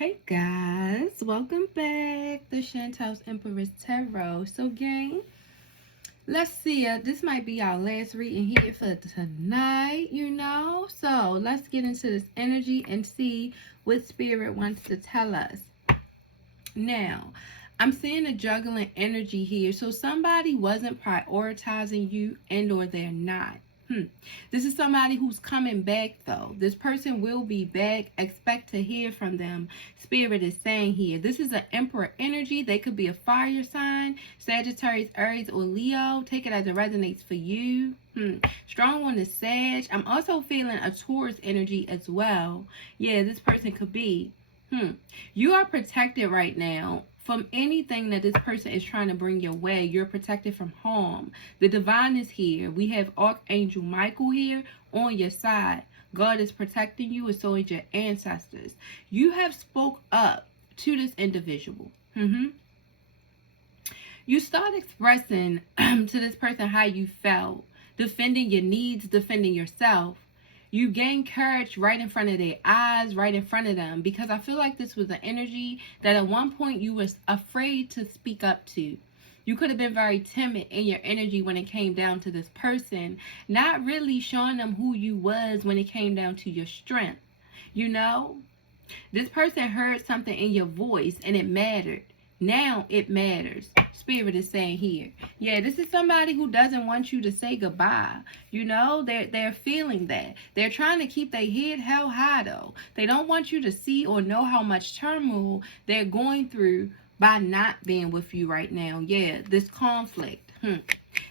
Hey guys, welcome back to Chantel's Empress Tarot. So, gang, let's see. This might be our last reading here for tonight. So, let's get into this energy and see what Spirit wants to tell us. Now, I'm seeing a juggling energy here. So, somebody wasn't prioritizing you, and/or they're not. This is somebody who's coming back, though. This person will be back. Expect to hear from them. Spirit is saying here. This is an Emperor energy. They could be a fire sign, Sagittarius, Aries, or Leo. Take it as it resonates for you. Strong on the Sag. I'm also feeling a Taurus energy as well. Yeah, this person could be. You are protected right now from anything that this person is trying to bring your way. You're protected from harm. The divine is here. We have Archangel Michael here on your side. God is protecting you, and so is your ancestors. You have spoke up to this individual. You start expressing to this person how you felt, defending your needs, defending yourself. You gain courage right in front of their eyes, right in front of them, because I feel like this was an energy that at one point you was afraid to speak up to. You could have been very timid in your energy when it came down to this person, not really showing them who you was when it came down to your strength. This person heard something in your voice and it mattered. Now it matters. Spirit is saying here. Yeah, this is somebody who doesn't want you to say goodbye. They're feeling that. They're trying to keep their head held high, though. They don't want you to see or know how much turmoil they're going through by not being with you right now. Yeah, this conflict.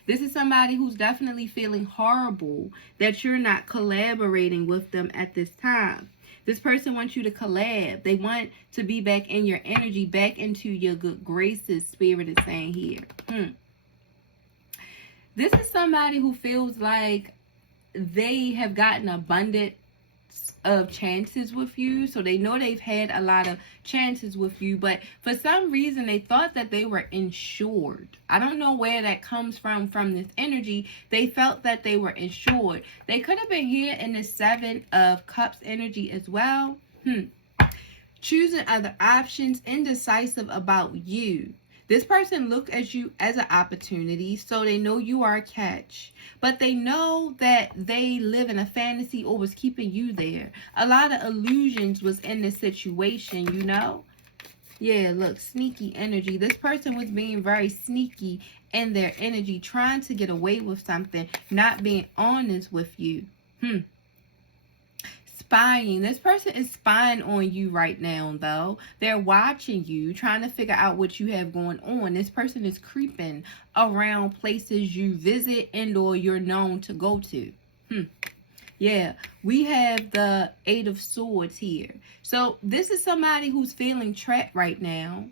This is somebody who's definitely feeling horrible that you're not collaborating with them at this time. This person wants you to collab. They want to be back in your energy, back into your good graces, Spirit is saying here. This is somebody who feels like they have gotten abundance of chances with you. So they know they've had a lot of chances with you, but for some reason they thought that they were insured. I don't know where that comes from this energy. They felt that they were insured. They could have been here in the Seven of Cups energy as well. Choosing other options, indecisive about you. This person looked at you as an opportunity, so they know you are a catch. But they know that they live in a fantasy or was keeping you there. A lot of illusions was in this situation. Yeah, look, sneaky energy. This person was being very sneaky in their energy, trying to get away with something, not being honest with you. Spying. This person is spying on you right now, though. They're watching you, trying to figure out what you have going on. This person is creeping around places you visit and/or you're known to go to. Yeah, we have the Eight of Swords here. So this is somebody who's feeling trapped right now.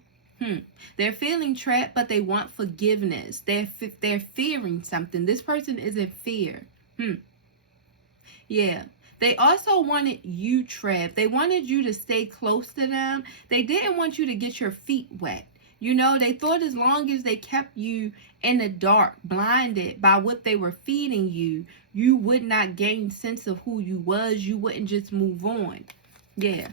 They're feeling trapped, but they want forgiveness. They're fearing something. This person is in fear. Yeah. They also wanted you trapped. They wanted you to stay close to them. They didn't want you to get your feet wet. They thought as long as they kept you in the dark, blinded by what they were feeding you, you would not gain sense of who you was. You wouldn't just move on. Yeah.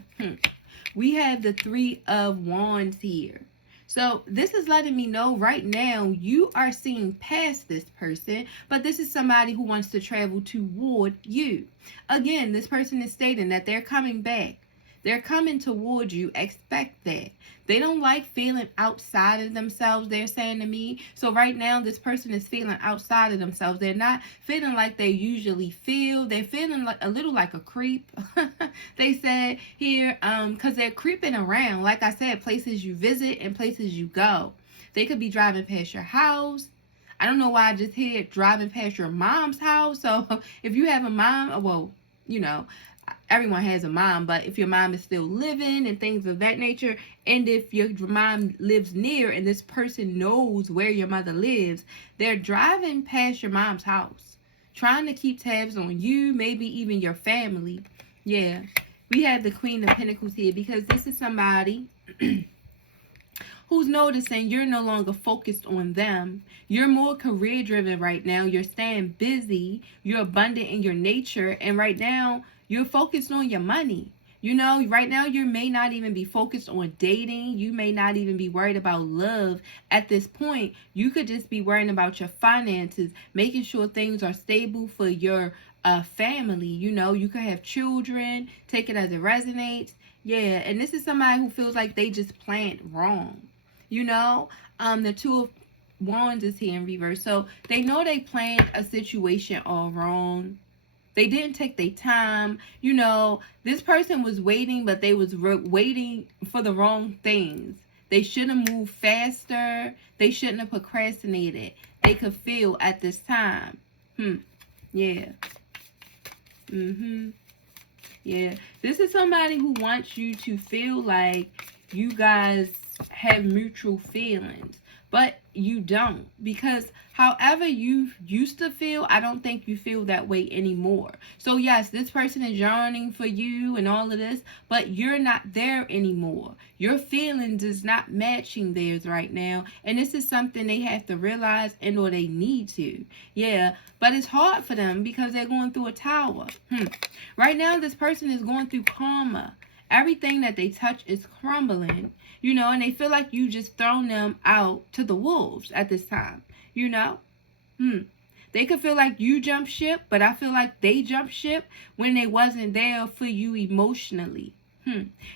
We have the Three of Wands here. So this is letting me know right now you are seeing past this person, but this is somebody who wants to travel toward you. Again, this person is stating that they're coming back. They're coming toward you. Expect that. They don't like feeling outside of themselves, they're saying to me. So right now, this person is feeling outside of themselves. They're not feeling like they usually feel. They're feeling like a little like a creep. They said here, because they're creeping around. Like I said, places you visit and places you go. They could be driving past your house. I don't know why I just heard driving past your mom's house. So if you have a mom, well, everyone has a mom, but if your mom is still living and things of that nature, and if your mom lives near and this person knows where your mother lives, they're driving past your mom's house, trying to keep tabs on you, maybe even your family. Yeah, we have the Queen of Pentacles here because this is somebody who's noticing you're no longer focused on them. You're more career driven right now. You're staying busy. You're abundant in your nature. And right now, you're focused on your money. You know, right now you may not even be focused on dating. You may not even be worried about love at this point. You could just be worrying about your finances, making sure things are stable for your family. You know, you could have children, take it as it resonates. Yeah, and this is somebody who feels like they just planned wrong. You know, the Two of Wands is here in reverse. So they know they planned a situation all wrong. They didn't take their time. You know, this person was waiting, but they was waiting for the wrong things. They should have moved faster. They shouldn't have procrastinated. They could feel at this time. Yeah. Yeah. This is somebody who wants you to feel like you guys have mutual feelings. But you don't, because however you used to feel, I don't think you feel that way anymore. So yes, this person is yearning for you and all of this, but you're not there anymore. Your feelings is not matching theirs right now, and this is something they have to realize and or they need to. Yeah, but it's hard for them because they're going through a tower. Right now, this person is going through karma. Everything that they touch is crumbling, you know, and they feel like you just thrown them out to the wolves at this time, you know. They could feel like you jumped ship, but I feel like they jumped ship when they wasn't there for you emotionally.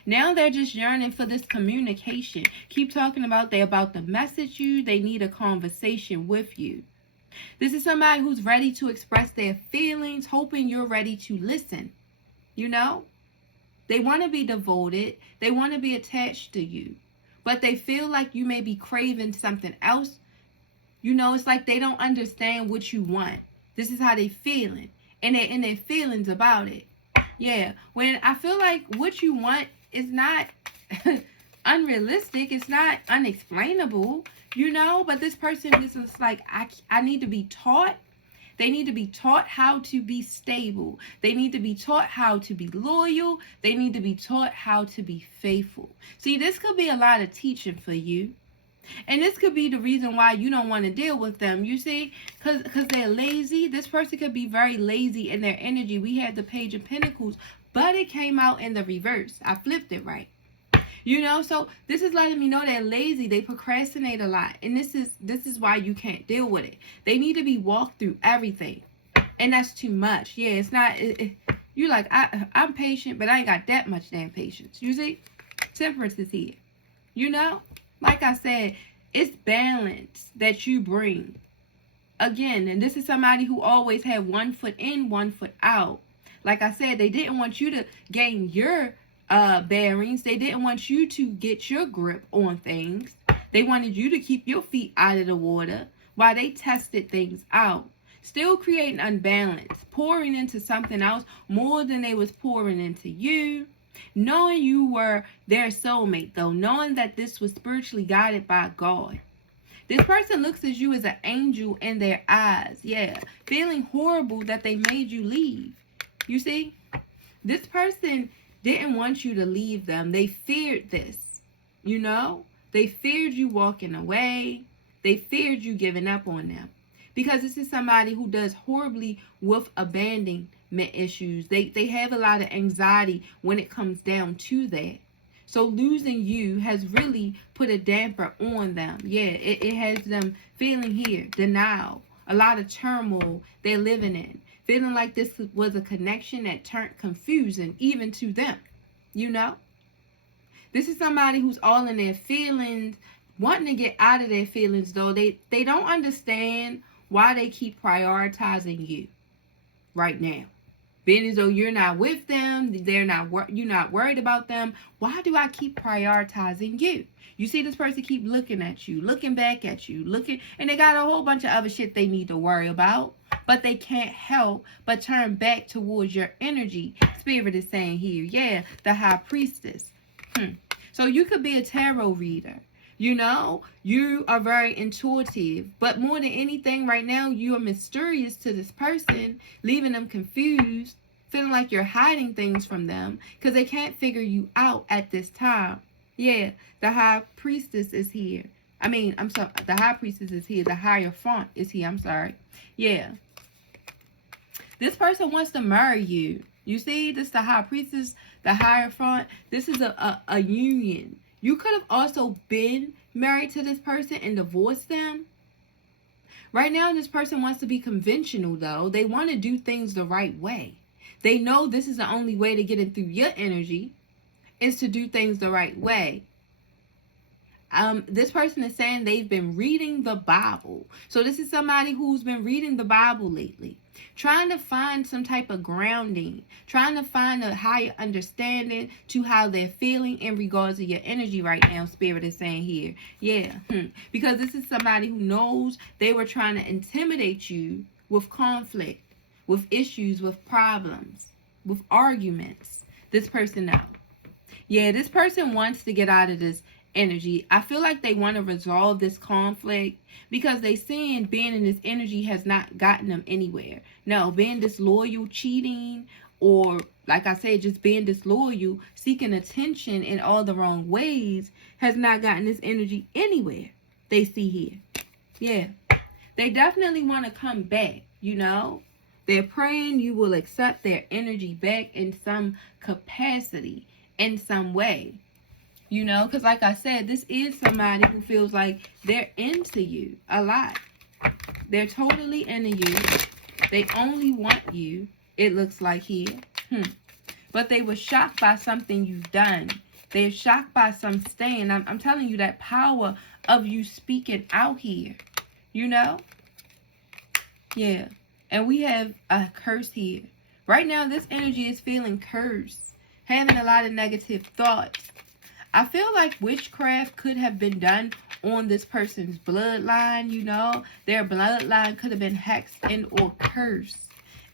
Now they're just yearning for this communication. Keep talking about they about to message you. They need a conversation with you. This is somebody who's ready to express their feelings, hoping you're ready to listen, you know. They want to be devoted. They want to be attached to you. But they feel like you may be craving something else. You know, it's like they don't understand what you want. This is how they feeling. And they're in their feelings about it. Yeah. When I feel like what you want is not unrealistic. It's not unexplainable. You know, but this person is just like, I need to be taught. They need to be taught how to be stable. They need to be taught how to be loyal. They need to be taught how to be faithful. See, this could be a lot of teaching for you. And this could be the reason why you don't want to deal with them. You see, because they're lazy. This person could be very lazy in their energy. We had the Page of Pentacles, but it came out in the reverse. I flipped it right. You know, so this is letting me know they're lazy. They procrastinate a lot. And this is why you can't deal with it. They need to be walked through everything. And that's too much. Yeah, it's not. You're like, I'm patient, but I ain't got that much damn patience. You see? Temperance is here. You know? Like I said, it's balance that you bring. Again, and this is somebody who always had one foot in, one foot out. Like I said, they didn't want you to gain your bearings. They didn't want you to get your grip on things. They wanted you to keep your feet out of the water while they tested things out. Still creating unbalance, pouring into something else more than they was pouring into you. Knowing you were their soulmate, though, knowing that this was spiritually guided by God. This person looks at you as an angel in their eyes. Yeah, feeling horrible that they made you leave. You see, this person didn't want you to leave them. They feared this, you know. They feared you walking away. They feared you giving up on them. Because this is somebody who does horribly with abandonment issues. They have a lot of anxiety when it comes down to that. So losing you has really put a damper on them. Yeah, it has them feeling here, denial, a lot of turmoil they're living in. Feeling like this was a connection that turned confusing even to them, you know. This is somebody who's all in their feelings, wanting to get out of their feelings, though. They don't understand why they keep prioritizing you right now. Being as though you're not with them, you're not worried about them. Why do I keep prioritizing you? You see this person keep looking at you, looking back at you, and they got a whole bunch of other shit they need to worry about. But they can't help but turn back towards your energy. Spirit is saying here, yeah, the High Priestess. So you could be a tarot reader. You know, you are very intuitive. But more than anything right now, you are mysterious to this person, leaving them confused, feeling like you're hiding things from them because they can't figure you out at this time. Yeah, the High Priestess is here. I'm sorry, the High Priestess is here. The Hierophant is here. I'm sorry. Yeah. This person wants to marry you. You see, this is the High Priestess. the Hierophant, this is a union. You could have also been married to this person and divorced them. Right now, this person wants to be conventional, though. They want to do things the right way. They know this is the only way to get it through your energy is to do things the right way. This person is saying they've been reading the Bible. So this is somebody who's been reading the Bible lately, trying to find some type of grounding, trying to find a higher understanding to how they're feeling in regards to your energy right now. Spirit is saying here. Yeah. Because this is somebody who knows they were trying to intimidate you with conflict, with issues, with problems, with arguments. This person knows. Yeah, this person wants to get out of this energy. I feel like they want to resolve this conflict because they seeing being in this energy has not gotten them anywhere. No, being disloyal, cheating, or like I said, just being disloyal, seeking attention in all the wrong ways has not gotten this energy anywhere. They see here. Yeah. They definitely want to come back, you know. They're praying you will accept their energy back in some capacity, in some way. You know, because like I said, this is somebody who feels like they're into you a lot. They're totally into you. They only want you, it looks like here. But they were shocked by something you've done. They're shocked by some staying. I'm telling you that power of you speaking out here. You know? Yeah. And we have a curse here. Right now, this energy is feeling cursed. Having a lot of negative thoughts. I feel like witchcraft could have been done on this person's bloodline, you know. Their bloodline could have been hexed and or cursed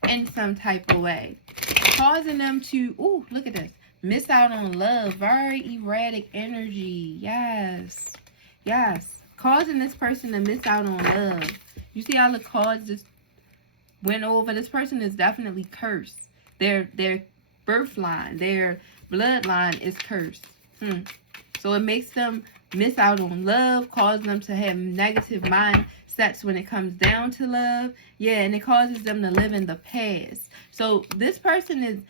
in some type of way. Causing them to, ooh, look at this. Miss out on love. Very erratic energy. Yes. Yes. Causing this person to miss out on love. You see how the cards just went over? This person is definitely cursed. Their birth line, their bloodline is cursed. So it makes them miss out on love, cause them to have negative mindsets when it comes down to love. Yeah, and it causes them to live in the past. So this person is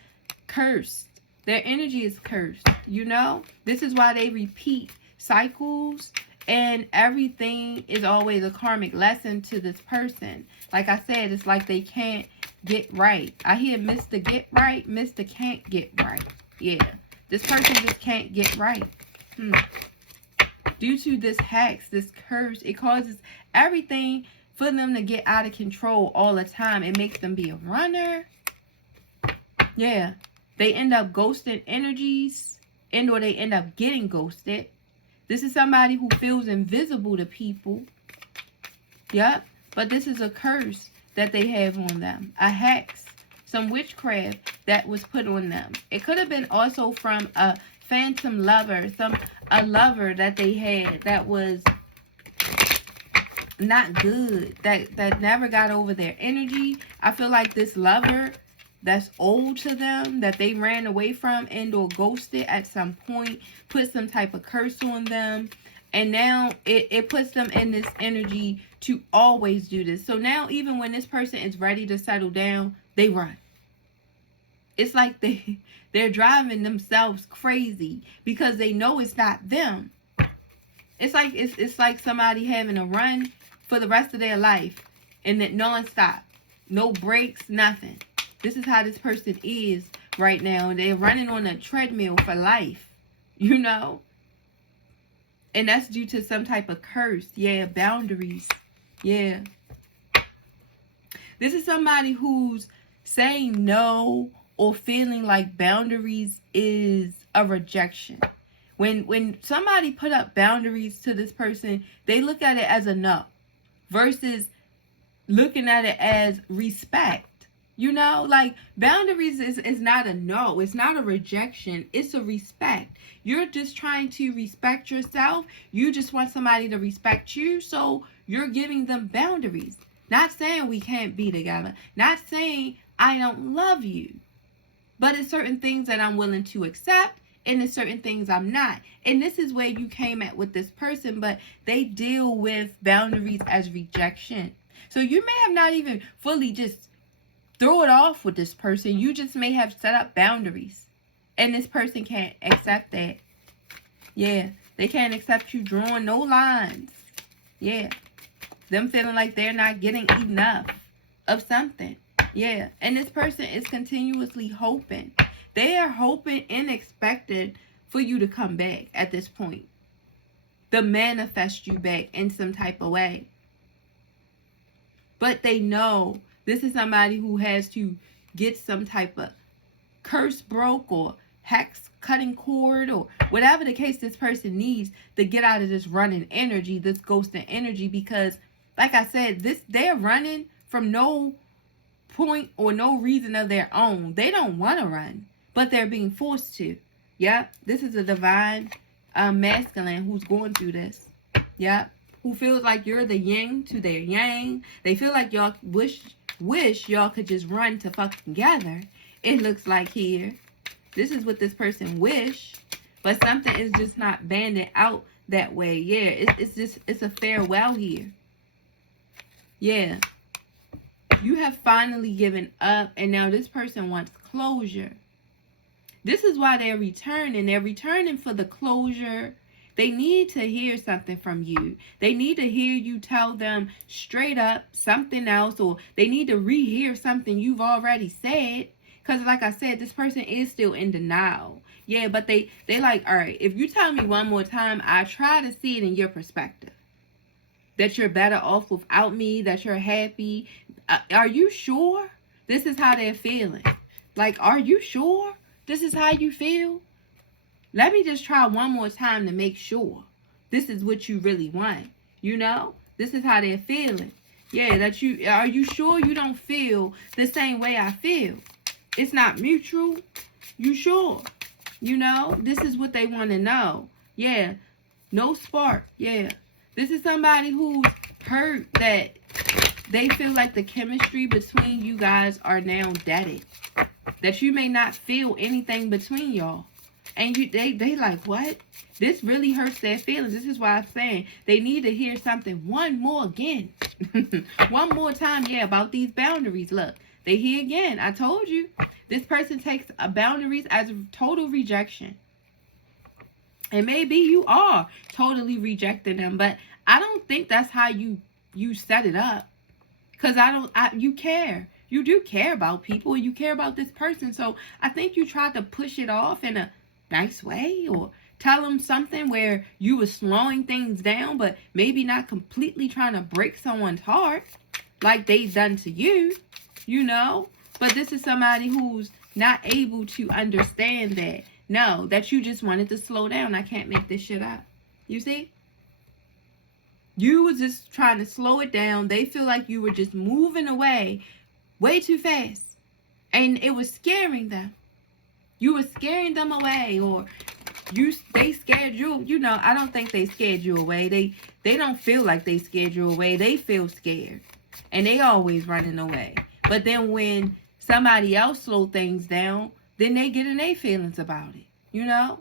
cursed. Their energy is cursed, you know? This is why they repeat cycles, and everything is always a karmic lesson to this person. Like I said, it's like they can't get right. I hear Mr. Get Right, Mr. Can't Get Right. Yeah. This person just can't get right. Due to this hex, this curse, it causes everything for them to get out of control all the time. It makes them be a runner. Yeah. They end up ghosting energies, and or they end up getting ghosted. This is somebody who feels invisible to people. Yep. But this is a curse that they have on them. A hex. Some witchcraft that was put on them. It could have been also from a phantom lover, a lover that they had that was not good, that never got over their energy. I feel like this lover that's old to them, that they ran away from and or ghosted at some point, put some type of curse on them. And now it puts them in this energy to always do this. So now even when this person is ready to settle down, they run. It's like they're driving themselves crazy because they know it's not them. It's like somebody having a run for the rest of their life and that nonstop, no breaks, nothing. This is how this person is right now. They're running on a treadmill for life, you know. And that's due to some type of curse. Yeah, boundaries. Yeah. This is somebody who's saying no or feeling like boundaries is a rejection. When somebody put up boundaries to this person, they look at it as a no versus looking at it as respect. You know, like boundaries is not a no. It's not a rejection. It's a respect. You're just trying to respect yourself. You just want somebody to respect you. So you're giving them boundaries. Not saying we can't be together. Not saying I don't love you. But it's certain things that I'm willing to accept. And there's certain things I'm not. And this is where you came at with this person. But they deal with boundaries as rejection. So you may have not even fully just throw it off with this person. You just may have set up boundaries. And this person can't accept that. Yeah. They can't accept you drawing no lines. Yeah. Them feeling like they're not getting enough of something. Yeah. And this person is continuously hoping. They are hoping and expecting for you to come back at this point. To manifest you back in some type of way. But they know this is somebody who has to get some type of curse broke or hex cutting cord or whatever the case this person needs to get out of this running energy, this ghosting energy, because like I said, they're running from no point or no reason of their own. They don't want to run, but they're being forced to. Yep, this is a divine masculine who's going through this. Yep, who feels like you're the yin to their yang. They feel like y'all wish y'all could just run to fuck together. It looks like here. This is what this person wish, but something is just not banded out that way. Yeah, it's a farewell here. Yeah. You have finally given up, and now this person wants closure. This is why they're returning. They're returning for the closure. They need to hear something from you. They need to hear you tell them straight up something else, or they need to rehear something you've already said. Because like I said, this person is still in denial. Yeah, but they like, all right, if you tell me one more time, I try to see it in your perspective. That you're better off without me, that you're happy. Are you sure this is how they're feeling? Like, are you sure this is how you feel? Let me just try one more time to make sure this is what you really want. You know, this is how they're feeling. Yeah, are you sure you don't feel the same way I feel? It's not mutual. You sure? You know, this is what they want to know. Yeah, no spark. Yeah, this is somebody who's hurt that they feel like the chemistry between you guys are now deaded. That you may not feel anything between y'all. And they like, what? This really hurts their feelings. This is why I'm saying they need to hear something one more again. One more time, yeah, about these boundaries. Look, they hear again. I told you. This person takes boundaries as a total rejection. And maybe you are totally rejecting them, but I don't think that's how you set it up. Because you care. You do care about people. You care about this person. So I think you tried to push it off in a nice way, or tell them something where you were slowing things down, but maybe not completely trying to break someone's heart like they've done to you, you know. But this is somebody who's not able to understand that. No, that you just wanted to slow down. I can't make this shit up. You see? You was just trying to slow it down. They feel like you were just moving away way too fast. And it was scaring them. You were scaring them away, or they scared you. You know, I don't think they scared you away. They don't feel like they scared you away. They feel scared. And they always running away. But then when somebody else slow things down, then they get in their feelings about it. You know?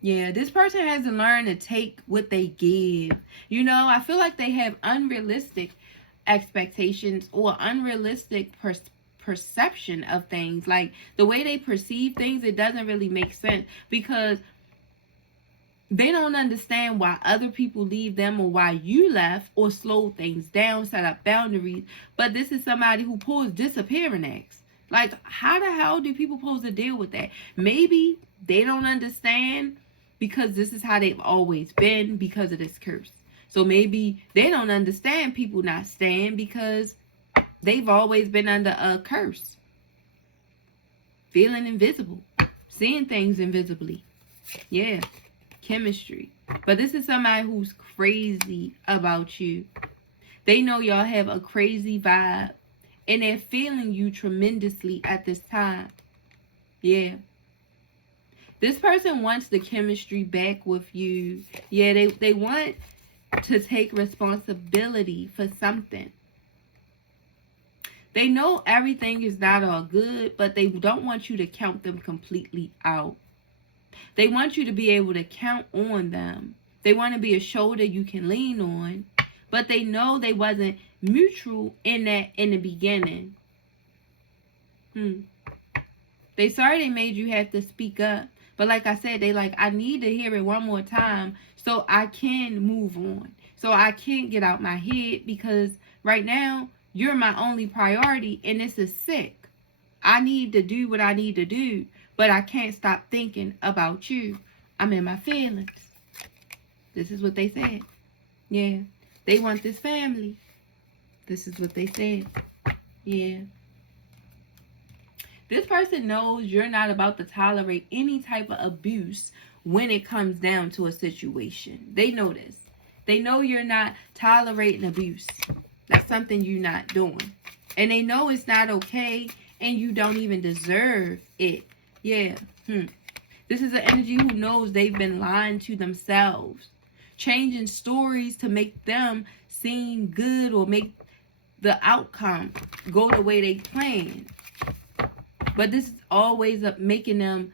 Yeah, this person has to learn to take what they give. You know, I feel like they have unrealistic expectations or unrealistic perception of things. Like the way they perceive things, it doesn't really make sense because they don't understand why other people leave them or why you left or slow things down, set up boundaries. But this is somebody who pulls disappearing acts. Like, how the hell do people supposed to deal with that? Maybe they don't understand because this is how they've always been because of this curse. So maybe they don't understand people not staying because they've always been under a curse. Feeling invisible. Seeing things invisibly. Yeah. Chemistry. But this is somebody who's crazy about you. They know y'all have a crazy vibe. And they're feeling you tremendously at this time. Yeah. This person wants the chemistry back with you. Yeah, they want to take responsibility for something. They know everything is not all good, but they don't want you to count them completely out. They want you to be able to count on them. They want to be a shoulder you can lean on. But they know they wasn't mutual in the beginning. They sorry they made you have to speak up. But like I said, they like, I need to hear it one more time so I can move on. So I can't get out my head, because right now you're my only priority and this is sick. I need to do what I need to do, but I can't stop thinking about you. I'm in my feelings. This is what they said. Yeah. They want this family. This is what they said. Yeah. This person knows you're not about to tolerate any type of abuse when it comes down to a situation. They know this. They know you're not tolerating abuse. That's something you're not doing. And they know it's not okay and you don't even deserve it. Yeah. This is an energy who knows they've been lying to themselves, changing stories to make them seem good or make the outcome go the way they planned. But this is always making them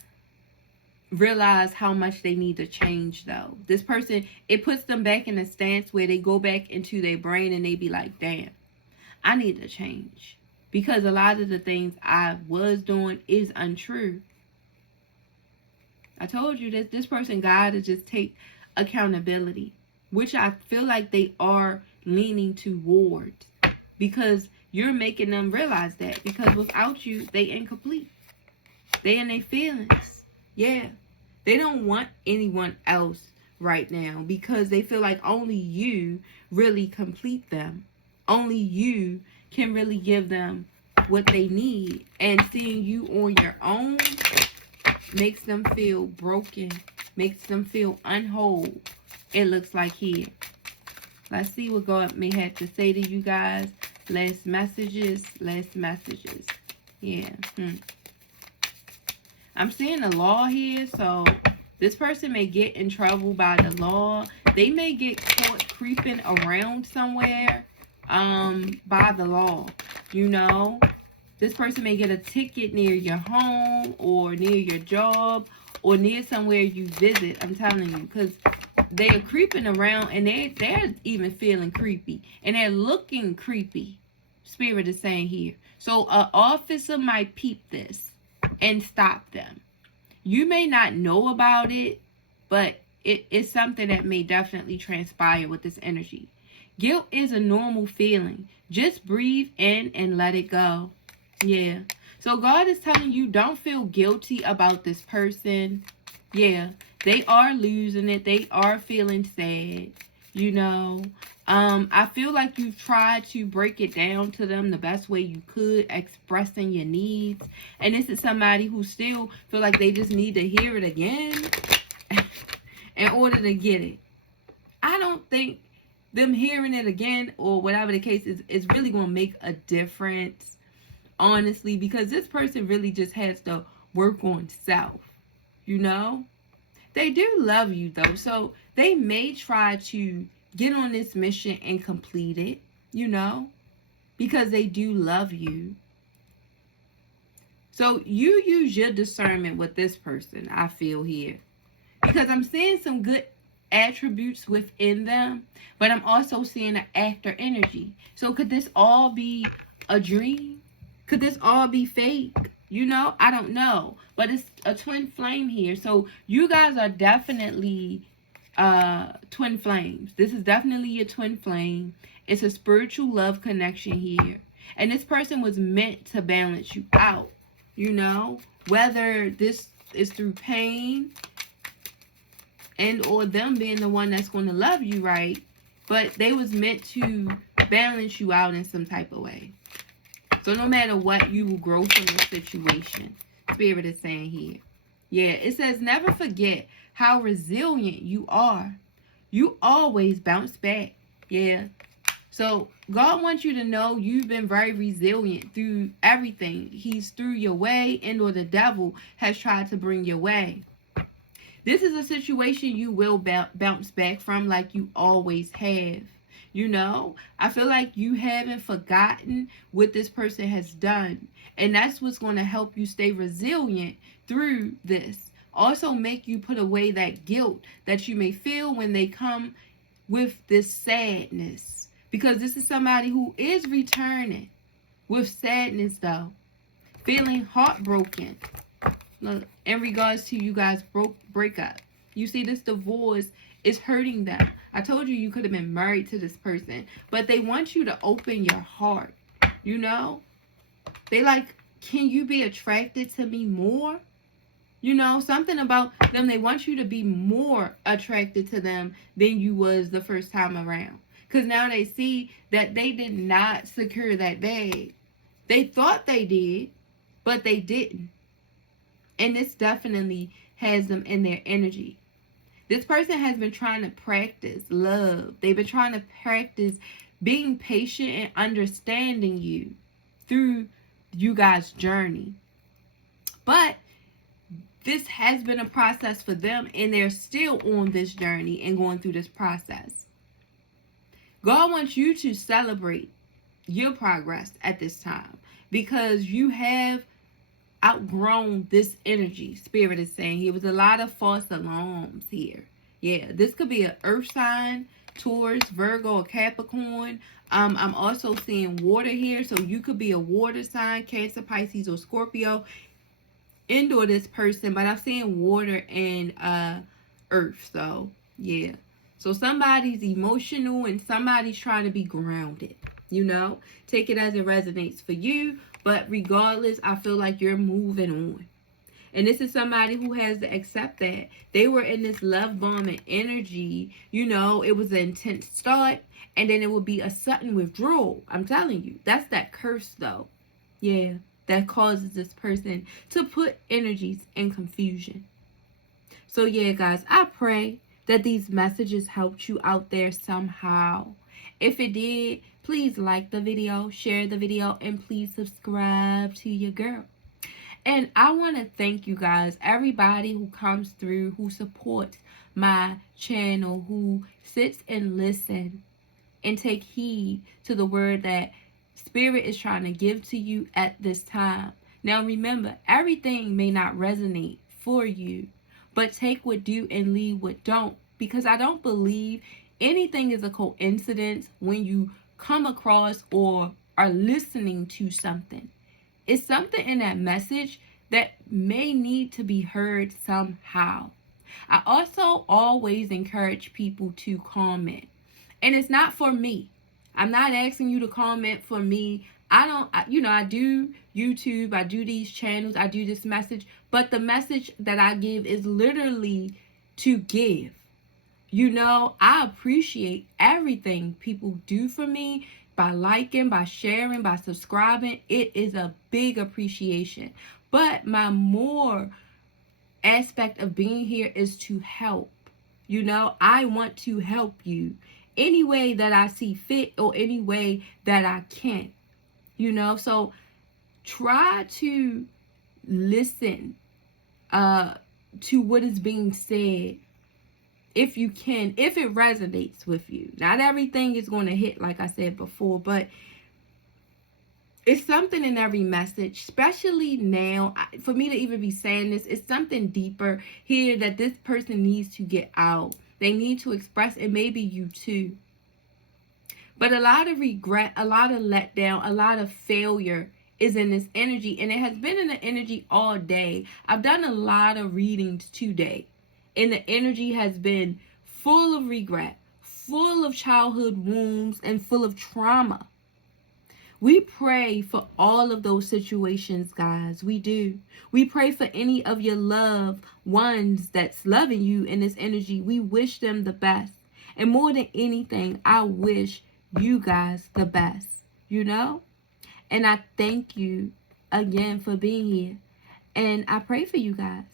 realize how much they need to change, though. This person, it puts them back in a stance where they go back into their brain and they be like, damn, I need to change. Because a lot of the things I was doing is untrue. I told you that this person got to just take accountability, which I feel like they are leaning towards, because you're making them realize that. Because without you, they incomplete. They in their feelings. Yeah. They don't want anyone else right now, because they feel like only you really complete them. Only you can really give them what they need. And seeing you on your own makes them feel broken, makes them feel unwhole. It looks like here. Let's see what God may have to say to you guys. Last messages. Yeah. I'm seeing the law here, so this person may get in trouble by the law. They may get caught creeping around somewhere by the law. You know, this person may get a ticket near your home or near your job or near somewhere you visit. I'm telling you, because they're creeping around and they're even feeling creepy and they're looking creepy. Spirit is saying here. So an officer might peep this and stop them. You may not know about it, but it's something that may definitely transpire with this energy. Guilt is a normal feeling. Just breathe in and let it go. Yeah. So God is telling you, don't feel guilty about this person. Yeah. They are losing it. They are feeling sad. You know. I feel like you've tried to break it down to them the best way you could, expressing your needs. And this is somebody who still feel like they just need to hear it again in order to get it. I don't think them hearing it again or whatever the case is really going to make a difference, honestly, because this person really just has to work on self, you know? They do love you, though, so they may try to get on this mission and complete it, you know, because they do love you. So you use your discernment with this person, I feel here, because I'm seeing some good attributes within them, but I'm also seeing an actor energy. So could this all be a dream? Could this all be fake? You know, I don't know, but it's a twin flame here. So you guys are definitely twin flames. This is definitely your twin flame. It's a spiritual love connection here, and this person was meant to balance you out, you know, whether this is through pain and or them being the one that's going to love you right, but they was meant to balance you out in some type of way. So no matter what, you will grow from the situation. Spirit is saying here. Yeah, it says never forget how resilient you are. You always bounce back. Yeah. So God wants you to know you've been very resilient through everything. He's threw your way, and or the devil has tried to bring your way. This is a situation you will bounce back from, like you always have. You know, I feel like you haven't forgotten what this person has done. And that's what's going to help you stay resilient through this. Also make you put away that guilt that you may feel when they come with this sadness. Because this is somebody who is returning with sadness, though. Feeling heartbroken. in regards to you guys break up. You see, this divorce is hurting them. I told you could have been married to this person, but they want you to open your heart. You know, they like, can you be attracted to me more? You know, something about them. They want you to be more attracted to them than you was the first time around. Because now they see that they did not secure that bag. They thought they did, but they didn't. And this definitely has them in their energy. This person has been trying to practice love. They've been trying to practice being patient and understanding you through you guys' journey. But this has been a process for them, and they're still on this journey and going through this process. God wants you to celebrate your progress at this time because you have outgrown this energy. Spirit is saying here was a lot of false alarms here. Yeah, this could be an earth sign, Taurus, Virgo, or Capricorn. I'm also seeing water here, so you could be a water sign, Cancer, Pisces, or Scorpio. Or this person, but I'm seeing water and earth. So yeah, so somebody's emotional and somebody's trying to be grounded. You know, take it as it resonates for you, but regardless, I feel like you're moving on. And this is somebody who has to accept that they were in this love bombing energy. You know, it was an intense start, and then it would be a sudden withdrawal. I'm telling you, that's that curse though. Yeah, that causes this person to put energies in confusion. So yeah, guys, I pray that these messages helped you out there somehow. If it did, please like the video, share the video, and please subscribe to your girl. And I want to thank you guys, everybody who comes through, who supports my channel, who sits and listens and take heed to the word that Spirit is trying to give to you at this time. Now remember, everything may not resonate for you, but take what do and leave what don't, because I don't believe anything is a coincidence when you come across or are listening to something. It's something in that message that may need to be heard somehow. I also always encourage people to comment. And it's not for me. I'm not asking you to comment for me. I do YouTube, I do these channels, I do this message, but the message that I give is literally to give. You know, I appreciate everything people do for me by liking, by sharing, by subscribing. It is a big appreciation. But my more aspect of being here is to help. You know, I want to help you any way that I see fit or any way that I can. You know, so try to listen to what is being said if you can, if it resonates with you. Not everything is going to hit, like I said before, but it's something in every message, especially now. For me to even be saying this, it's something deeper here that this person needs to get out. They need to express, and maybe you too. But a lot of regret, a lot of letdown, a lot of failure is in this energy, and it has been in the energy all day. I've done a lot of readings today, and the energy has been full of regret, full of childhood wounds, and full of trauma. We pray for all of those situations, guys. We do. We pray for any of your loved ones that's loving you in this energy. We wish them the best. And more than anything, I wish you guys the best, you know? And I thank you again for being here. And I pray for you guys.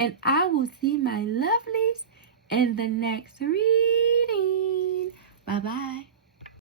And I will see my lovelies in the next reading. Bye-bye.